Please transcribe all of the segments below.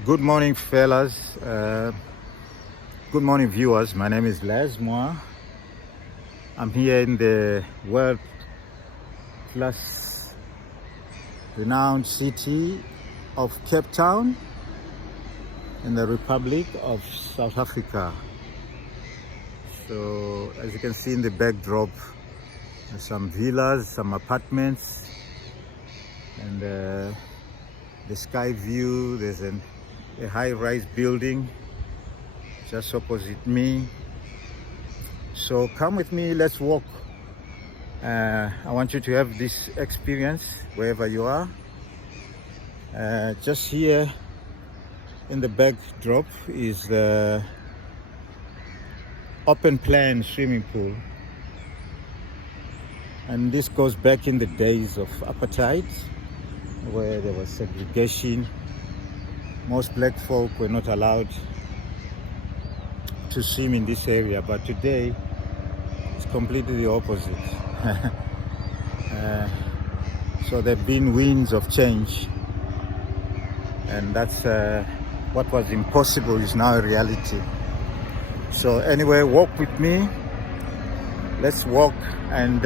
Good morning, fellas. Good morning, viewers. My name is Les Moa. I'm here in the world-class renowned city of Cape Town in the Republic of South Africa. So, as you can see in the backdrop, there's some villas, some apartments, and the sky view. There's a high-rise building just opposite me. So come with me, let's walk. I want you to have this experience wherever you are. Just here in the backdrop is the open plan swimming pool. And this goes back in the days of apartheid, where there was segregation. Most black folk were not allowed to swim in this area, but today it's completely the opposite. So there have been winds of change, and that's what was impossible is now a reality. So anyway, walk with me. Let's walk, and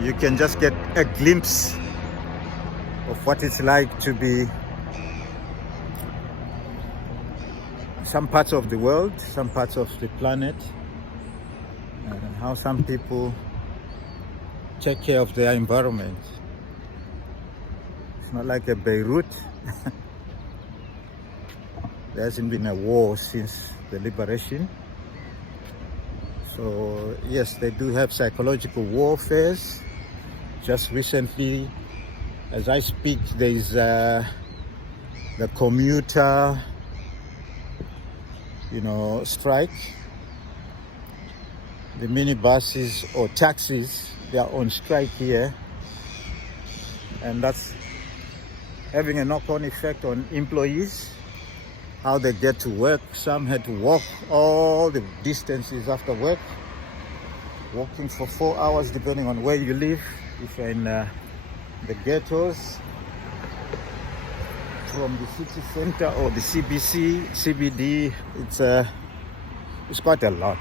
you can just get a glimpse of what it's like to be some parts of the world, some parts of the planet, and how some people take care of their environment. It's not like a Beirut. There hasn't been a war since the liberation. So yes, they do have psychological warfares. Just recently, as I speak, there is the commuter strike. The minibuses or taxis, they are on strike here, and that's having a knock-on effect on employees, how they get to work. Some had to walk all the distances after work, walking for 4 hours depending on where you live. If you're in the ghettos, from the city center or the CBD, it's quite a lot,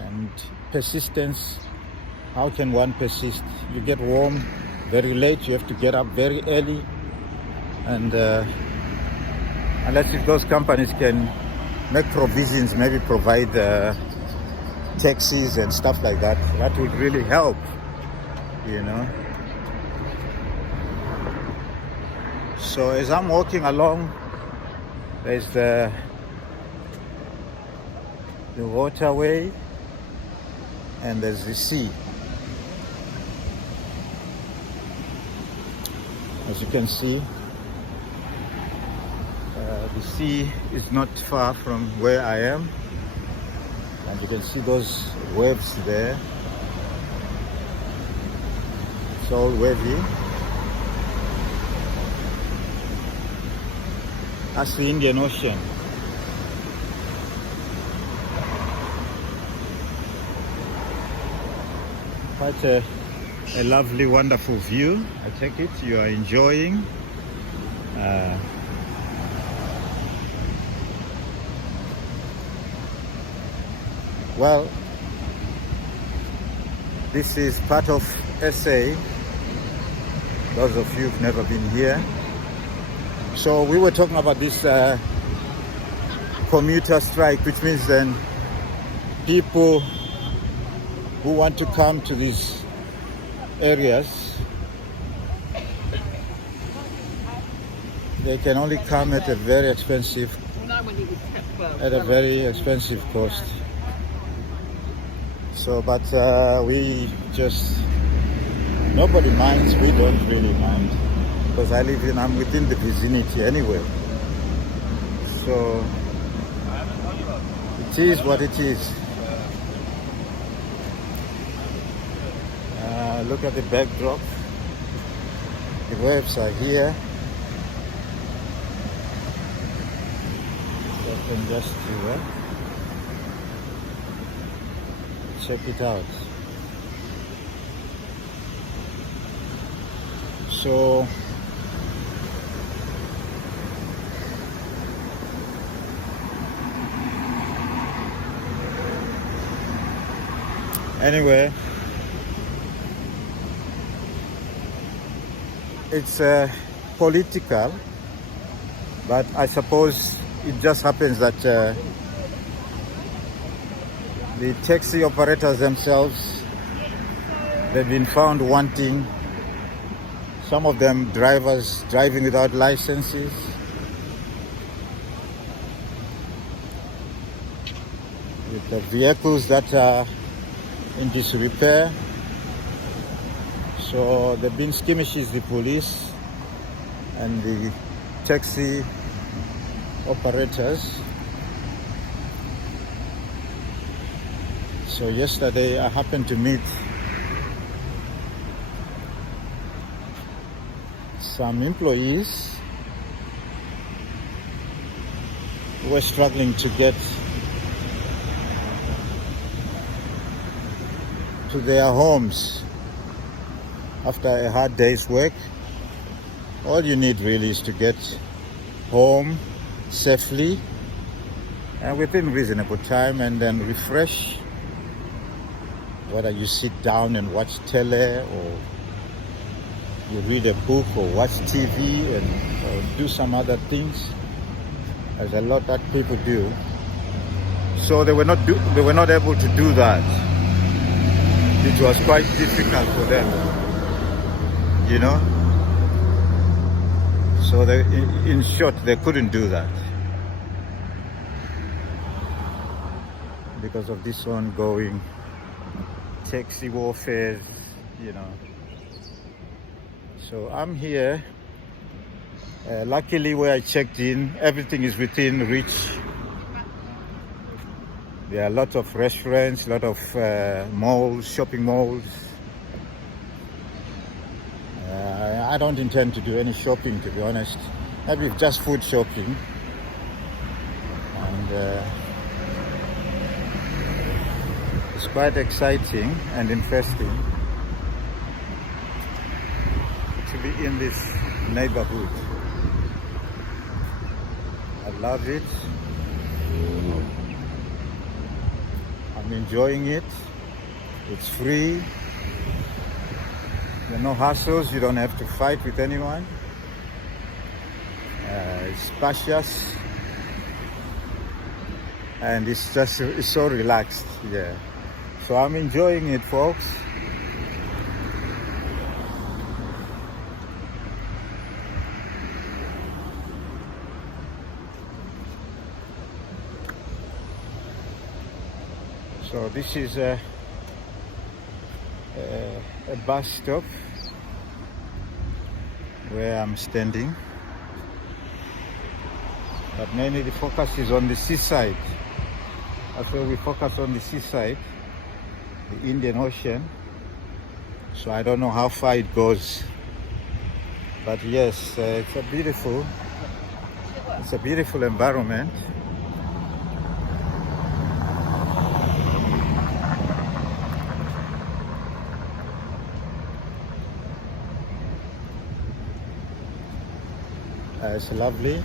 And persistence, how can one persist? You get warm very late, you have to get up very early, and unless if those companies can make provisions, maybe provide taxis and stuff like that, that would really help, So as I'm walking along, there's the waterway, and there's the sea. As you can see, the sea is not far from where I am, and you can see those waves there. It's all wavy. That's the Indian Ocean. Quite a lovely, wonderful view. I take it you are enjoying. Well, this is part of SA. Those of you who've never been here. So we were talking about this commuter strike, which means then people who want to come to these areas, they can only come at a very expensive cost. So, but nobody minds. We don't really mind, because I'm within the vicinity anyway. So it is what it is. Look at the backdrop. The waves are here. So I can just check it out. So Anyway, it's political, but I suppose it just happens that the taxi operators themselves, they've been found wanting. Some of them drivers driving without licenses. With the vehicles that are in disrepair. So they've been skirmishes, the police and the taxi operators. So yesterday I happened to meet some employees who were struggling to get to their homes after a hard day's work. All you need really is to get home safely and within reasonable time, and then refresh, whether you sit down and watch tele, or you read a book, or watch TV, or do some other things. There's a lot that people do. So they were not able to do that. It was quite difficult for them, you know. So they, in short, they couldn't do that because of this ongoing taxi warfare, you know. So I'm here. Luckily, where I checked in, everything is within reach. There are a lot of restaurants, a lot of malls, shopping malls. I don't intend to do any shopping, to be honest. Maybe just food shopping. And it's quite exciting and interesting to be in this neighborhood. I love it. I'm enjoying it. It's free. There are no hassles. You don't have to fight with anyone. It's spacious. And it's so relaxed. Yeah. So I'm enjoying it, folks. So this is a bus stop where I'm standing, but mainly the focus is on the seaside. That's where we focus, on the seaside, the Indian Ocean. So I don't know how far it goes, but yes, it's a beautiful environment. It's lovely.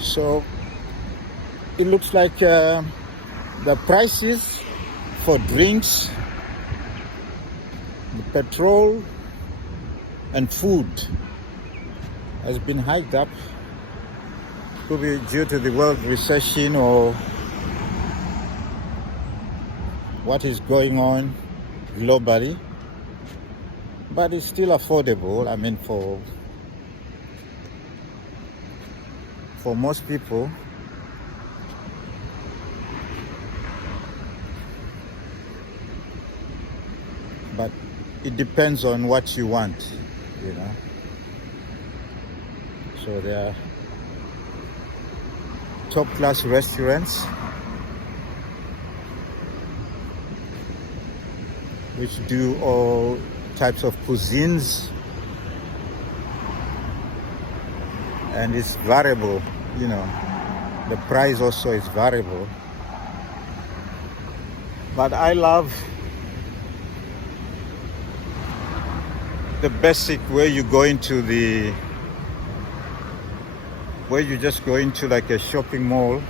So it looks like the prices for drinks, the petrol and food has been hiked up. Could be due to the world recession or what is going on globally, but it's still affordable. I mean, for most people. But it depends on what you want, you know. So there are top-class restaurants which do all types of cuisines, and it's variable, you know. The price also is variable, but I love the basic where you go into where you just go into like a shopping mall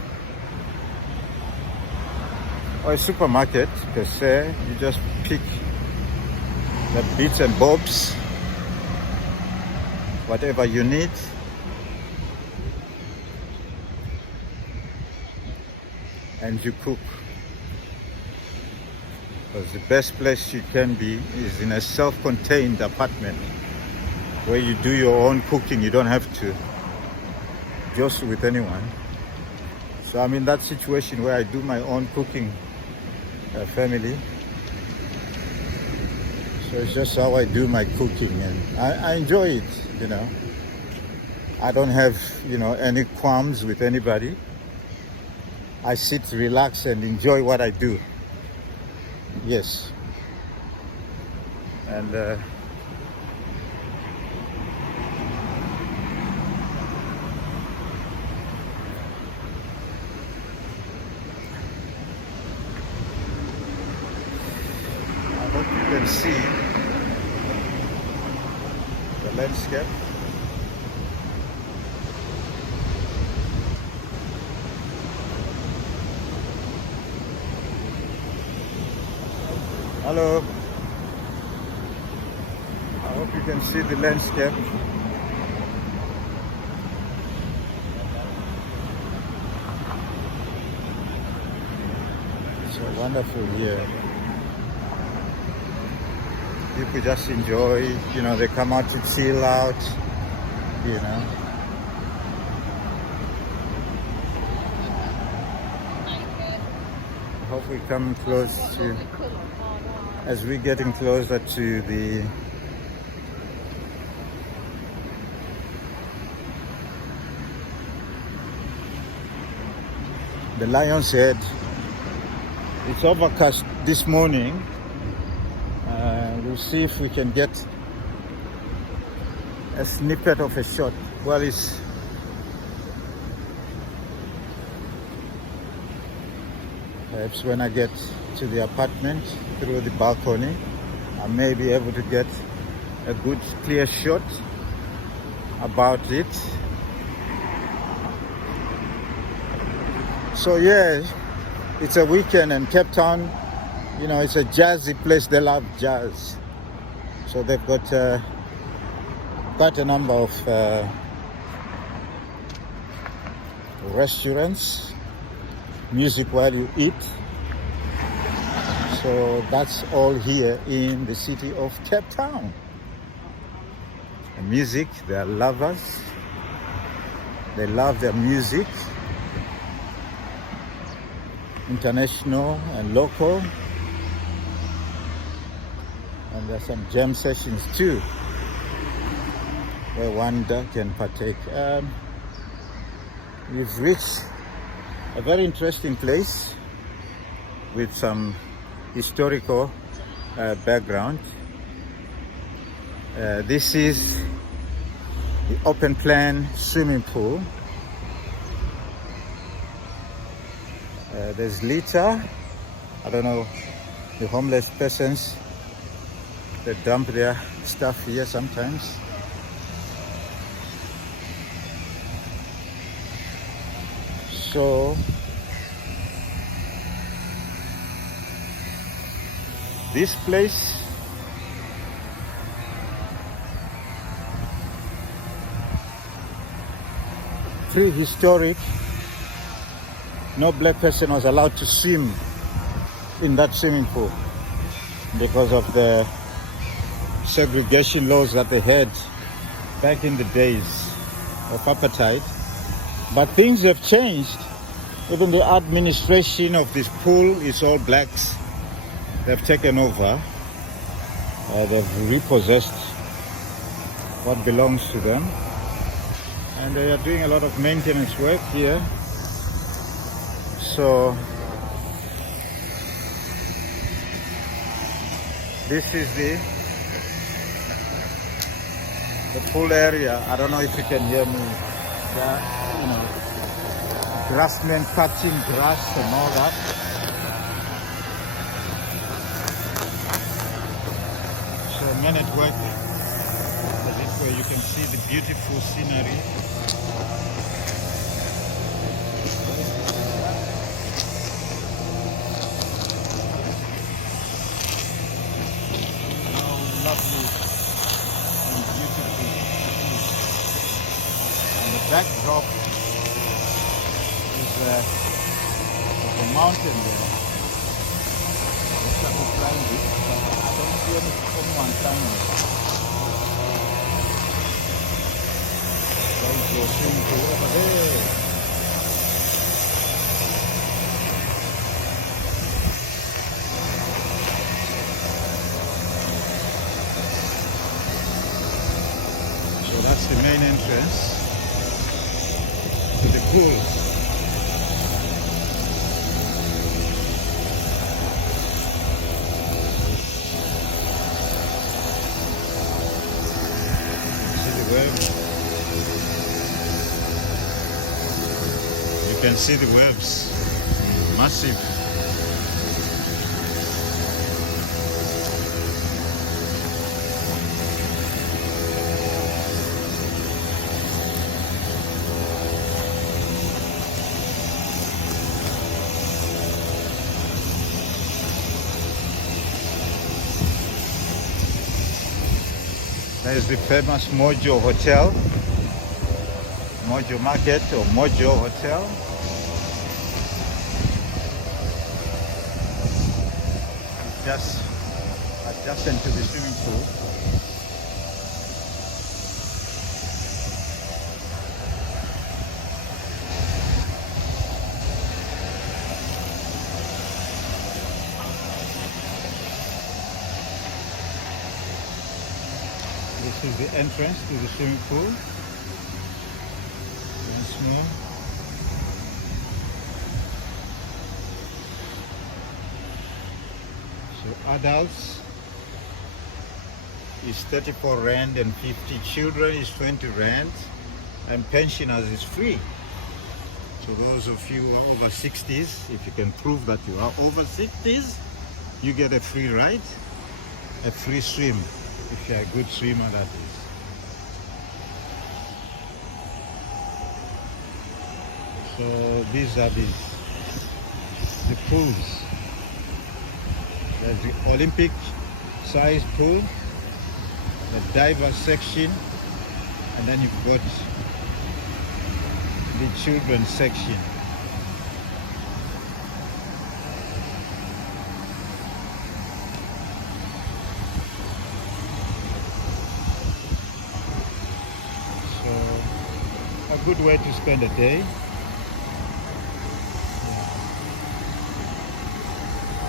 or a supermarket per se. You just pick the bits and bobs, whatever you need, and you cook. Because the best place you can be is in a self-contained apartment where you do your own cooking. You don't have to jostle with anyone. So I'm in that situation where I do my own cooking, family. So it's just how I do my cooking, and I enjoy it, you know. I don't have, you know, any qualms with anybody. I sit, relax, and enjoy what I do. Yes. And I hope you can see the landscape. Hello. I hope you can see the landscape. It's so wonderful here. People just enjoy, you know, they come out to chill out, you know. I hope we come close to, as we're getting closer to the Lion's Head. It's overcast this morning. We'll see if we can get a snippet of a shot. Well, it's perhaps when I get to the apartment through the balcony, I may be able to get a good clear shot about it. So yeah, it's a weekend, and Cape Town, you know, it's a jazzy place. They love jazz. So they've got quite a number of restaurants, music while you eat. So that's all here in the city of Cape Town. The music, they are lovers. They love their music, international and local. And there's some jam sessions too, where one can partake. We've reached a very interesting place with some historical background. This is the open plan swimming pool. There's litter. I don't know, the homeless persons, they dump their stuff here sometimes. So this place prehistoric. No black person was allowed to swim in that swimming pool because of the segregation laws that they had back in the days of apartheid. But things have changed. Even the administration of this pool is all blacks. They've taken over. They've repossessed what belongs to them. And they are doing a lot of maintenance work here. So this is the pool area. I don't know if you can hear me. You know, grassmen cutting grass and all that. So men at work where you can see the beautiful scenery. How lovely and beautiful it is. And the backdrop is a mountain there. Let's have to climb it, but I don't see anyone climbing it. There's your swimming pool over there. So that's the main entrance to the pool. You can see the waves, massive. There's the famous Mojo Hotel, Mojo Market or Mojo Hotel. It's just adjacent to the swimming pool. This is the entrance to the swimming pool. Once more. So adults is 34 rand and 50, children is 20 rand, and pensioners is free. So those of you who are over 60s, if you can prove that you are over 60s, you get a free ride, a free swim. If you're a good swimmer, that is. So these are the pools. There's the Olympic size pool, the diver section, and then you've got the children's section. A good way to spend a day.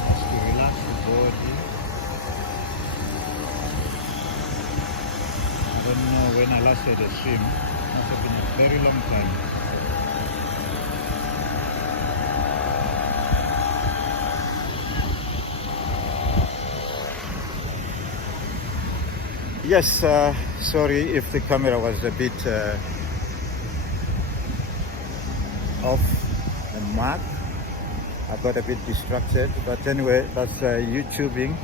Just to relax the body. I don't know when I last had a swim. Must have been a very long time. Yes, sorry if the camera was a bit off the mark. I got a bit distracted, but anyway, that's YouTubing.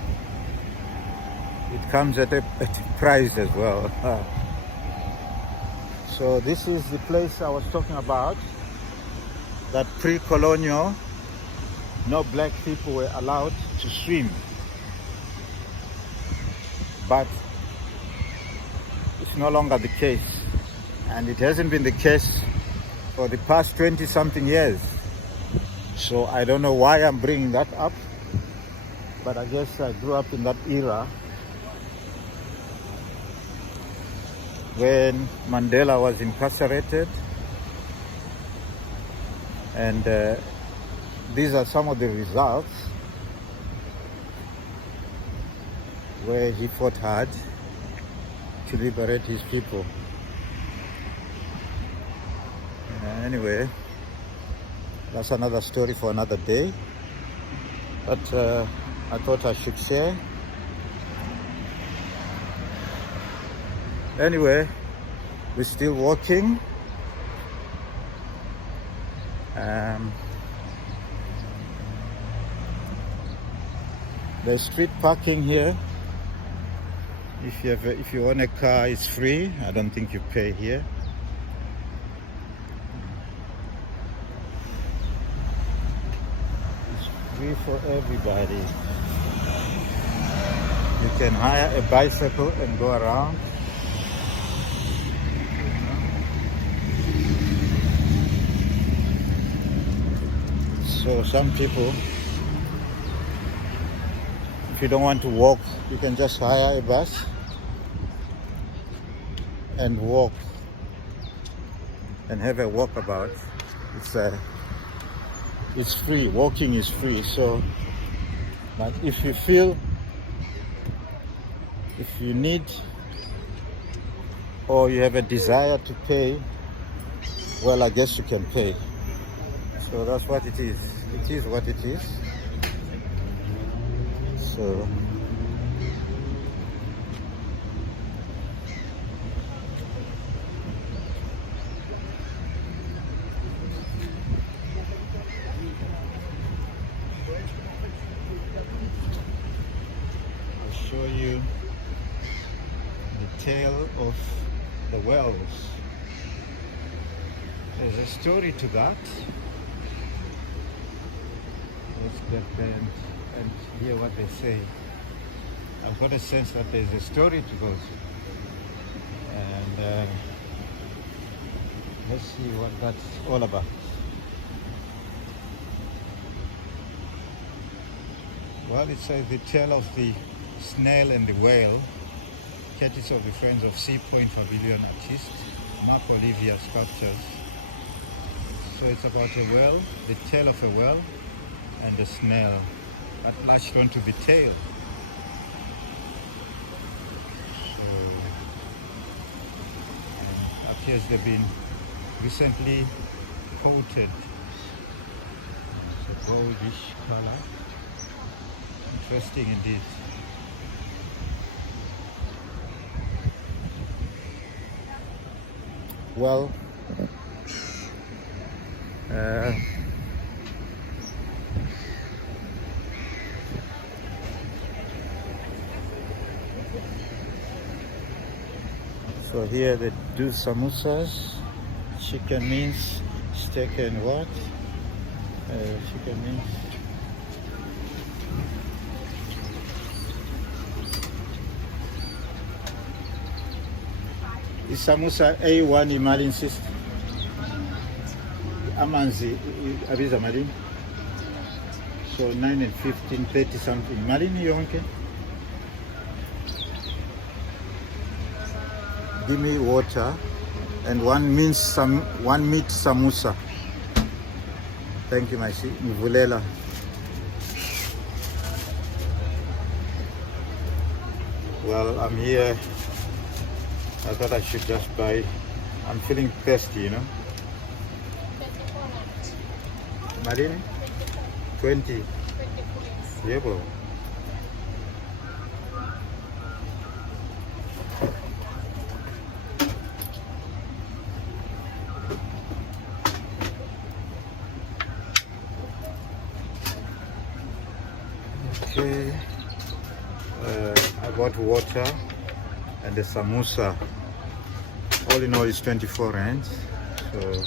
It comes at a price as well. So this is the place I was talking about, that pre-colonial, no black people were allowed to swim. But it's no longer the case, and it hasn't been the case for the past 20-something years. So I don't know why I'm bringing that up, but I guess I grew up in that era when Mandela was incarcerated, and these are some of the results where he fought hard to liberate his people. Anyway, that's another story for another day, but I thought I should share. Anyway, we're still walking. There's street parking here. If you own a car, it's free. I don't think you pay here. It's free for everybody. You can hire a bicycle and go around. So some people, if you don't want to walk, you can just hire a bus and walk and have a walkabout. It's free. Walking is free. So, but if you need or you have a desire to pay, well, I guess you can pay. So that's what it is. It is what it is. So I'll show you the tale of the wells. There's a story to that. Let's get there and hear what they say. I've got a sense that there's a story to go through. And let's see what that's all about. Well, it says the tale of the snail and the whale, courtesy of the Friends of Sea Point Pavilion artist, Mark Olivia Sculptures. So it's about a whale, the tale of a whale, and the snail that latched onto the tail. So it appears they've been recently coated. It's a goldish color. Interesting indeed. Well, so here they do samosas, chicken mince, steak and what? Chicken mince. Is samosa A1 imali insist? Amanzi abiza malini? So 9 and 15, 30 something. Malini yonke? Give me water and one meat samosa. Thank you, my sis. Vulela. Well, I'm here. I thought I should just buy. I'm feeling thirsty, you know. Marini? 20. Yeah, bro. Okay. I got water and the samosa. All in all is 24 rands. So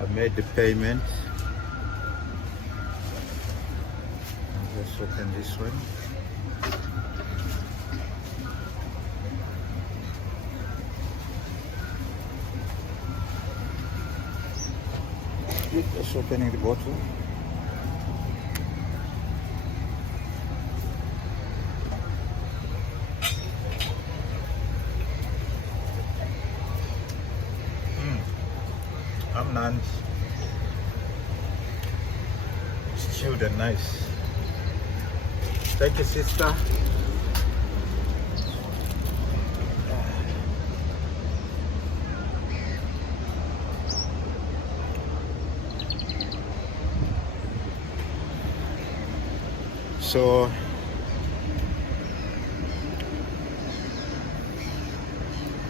I made the payment. Let's open this one. Just opening the bottle. And chilled and nice. Thank you, sister. So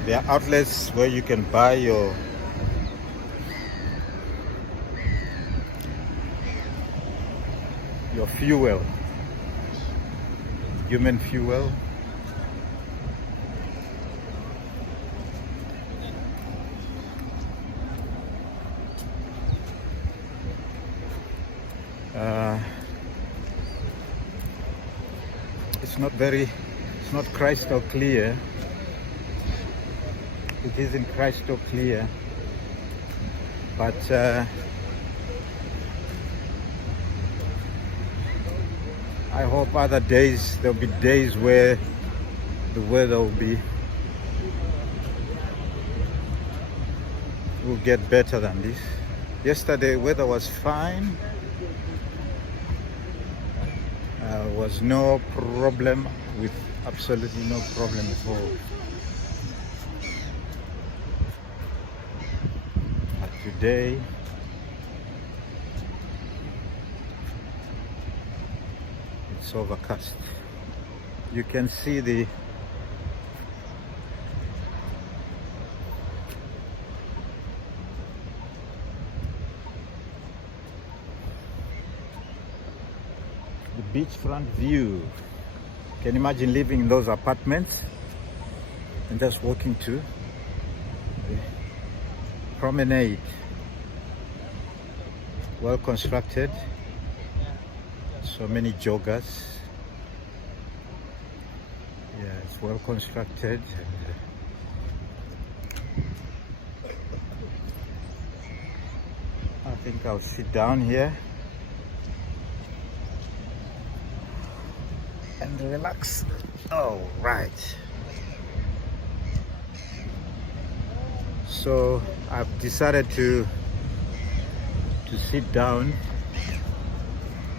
there are outlets where you can buy your fuel, human fuel, Uh, it's not crystal clear. It isn't crystal clear, but I hope other days, there'll be days where the weather will get better than this. Yesterday weather was fine. Was no problem, with absolutely no problem at all. But today it's overcast. You can see the beachfront view. Can you imagine living in those apartments and just walking to the promenade? Well constructed, so many joggers. Yeah, it's well constructed. I think I'll sit down here and relax. All right. So I've decided to sit down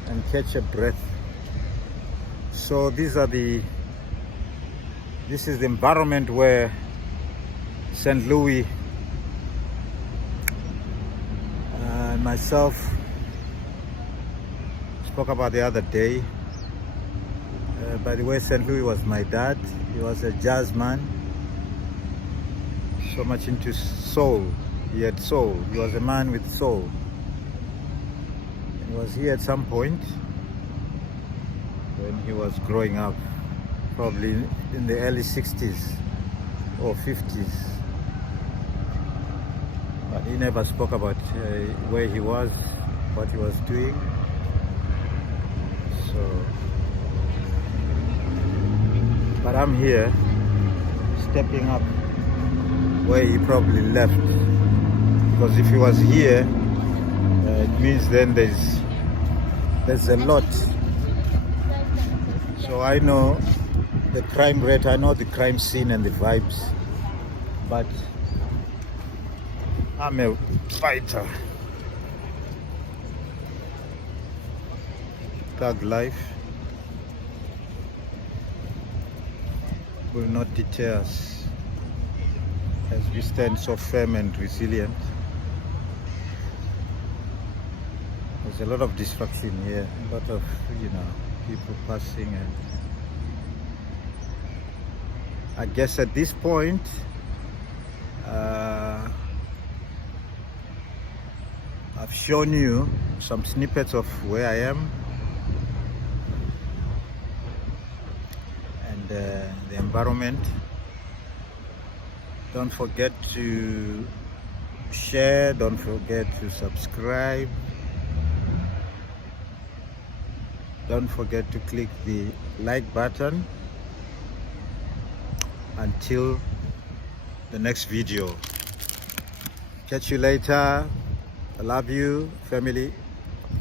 and catch a breath. So this is the environment where St. Louis and myself spoke about the other day. By the way, St. Louis was my dad. He was a jazz man, so much into soul. He had soul. He was a man with soul. He was here at some point when he was growing up, probably in the early 60s or 50s. But he never spoke about where he was, what he was doing. So, but I'm here, stepping up where he probably left. Because if he was here, it means then there's a lot. So I know the crime rate, I know the crime scene and the vibes, but I'm a fighter. Thug life will not deter us as we stand so firm and resilient. There's a lot of destruction here, a lot of, people passing, and I guess at this point I've shown you some snippets of where I am and the environment. Don't forget to share, don't forget to subscribe, don't forget to click the like button. Until the next video, catch you later. I love you, family.